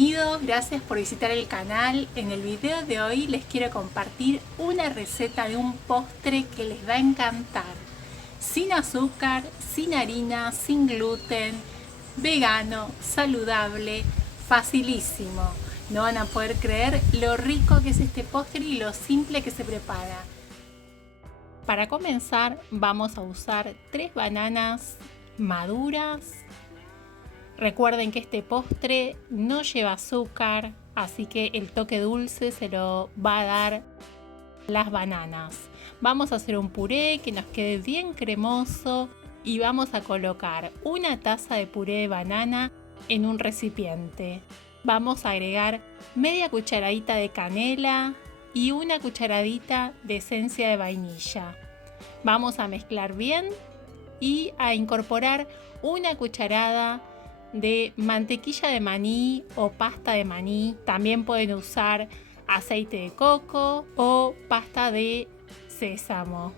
Bienvenidos, gracias por visitar el canal. En el video de hoy les quiero compartir una receta de un postre que les va a encantar. Sin azúcar, sin harina, sin gluten, vegano, saludable, facilísimo. No van a poder creer lo rico que es este postre y lo simple que se prepara. Para comenzar vamos a usar 3 bananas maduras. Recuerden que este postre no lleva azúcar, así que el toque dulce se lo va a dar las bananas. Vamos a hacer un puré que nos quede bien cremoso y vamos a colocar una taza de puré de banana en un recipiente. Vamos a agregar media cucharadita de canela y una cucharadita de esencia de vainilla. Vamos a mezclar bien y a incorporar una cucharada de mantequilla de maní o pasta de maní. También pueden usar aceite de coco o pasta de sésamo.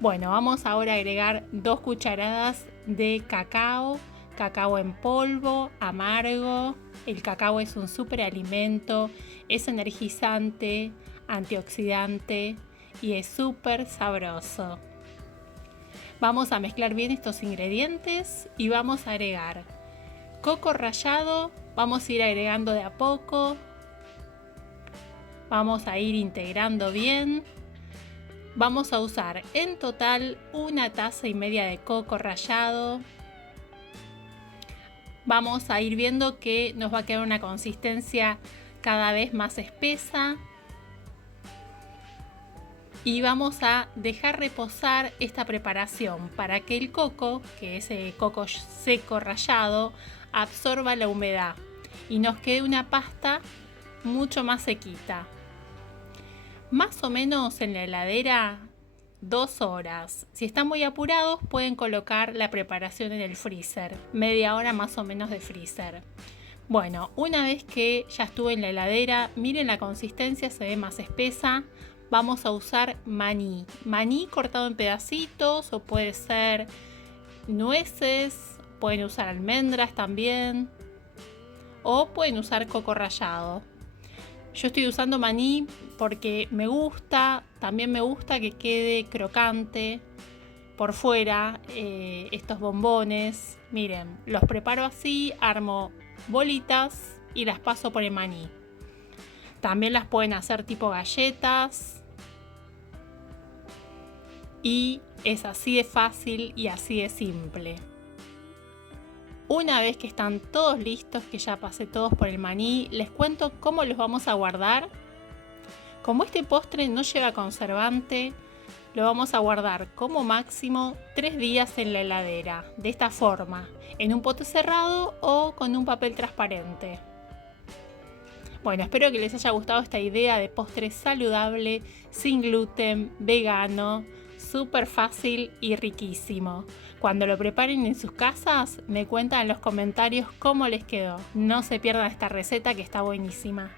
Bueno, vamos ahora a agregar 2 cucharadas de cacao en polvo, amargo. El cacao es un superalimento, es energizante, antioxidante y es súper sabroso. Vamos a mezclar bien estos ingredientes y vamos a agregar coco rallado. Vamos a ir agregando de a poco. Vamos a ir integrando bien. Vamos a usar en total 1,5 tazas de coco rallado. Vamos a ir viendo que nos va a quedar una consistencia cada vez más espesa. Y vamos a dejar reposar esta preparación para que el coco, que es el coco seco rallado, absorba la humedad y nos quede una pasta mucho más sequita. Más o menos en la heladera 2 horas. Si están muy apurados pueden colocar la preparación en el freezer, media hora más o menos de freezer. Bueno, una vez que ya estuvo en la heladera, miren la consistencia, se ve más espesa. Vamos a usar maní cortado en pedacitos, o puede ser nueces, pueden usar almendras también, o pueden usar coco rallado. Yo estoy usando maní porque me gusta, también me gusta que quede crocante por fuera estos bombones. Miren, los preparo así, armo bolitas y las paso por el maní. También las pueden hacer tipo galletas. Y es así de fácil y así de simple. Una vez que están todos listos, que ya pasé todos por el maní, les cuento cómo los vamos a guardar. Como este postre no lleva conservante, lo vamos a guardar como máximo 3 días en la heladera. De esta forma, en un pote cerrado o con un papel transparente. Bueno, espero que les haya gustado esta idea de postre saludable, sin gluten, vegano, súper fácil y riquísimo. Cuando lo preparen en sus casas, me cuentan en los comentarios cómo les quedó. No se pierdan esta receta que está buenísima.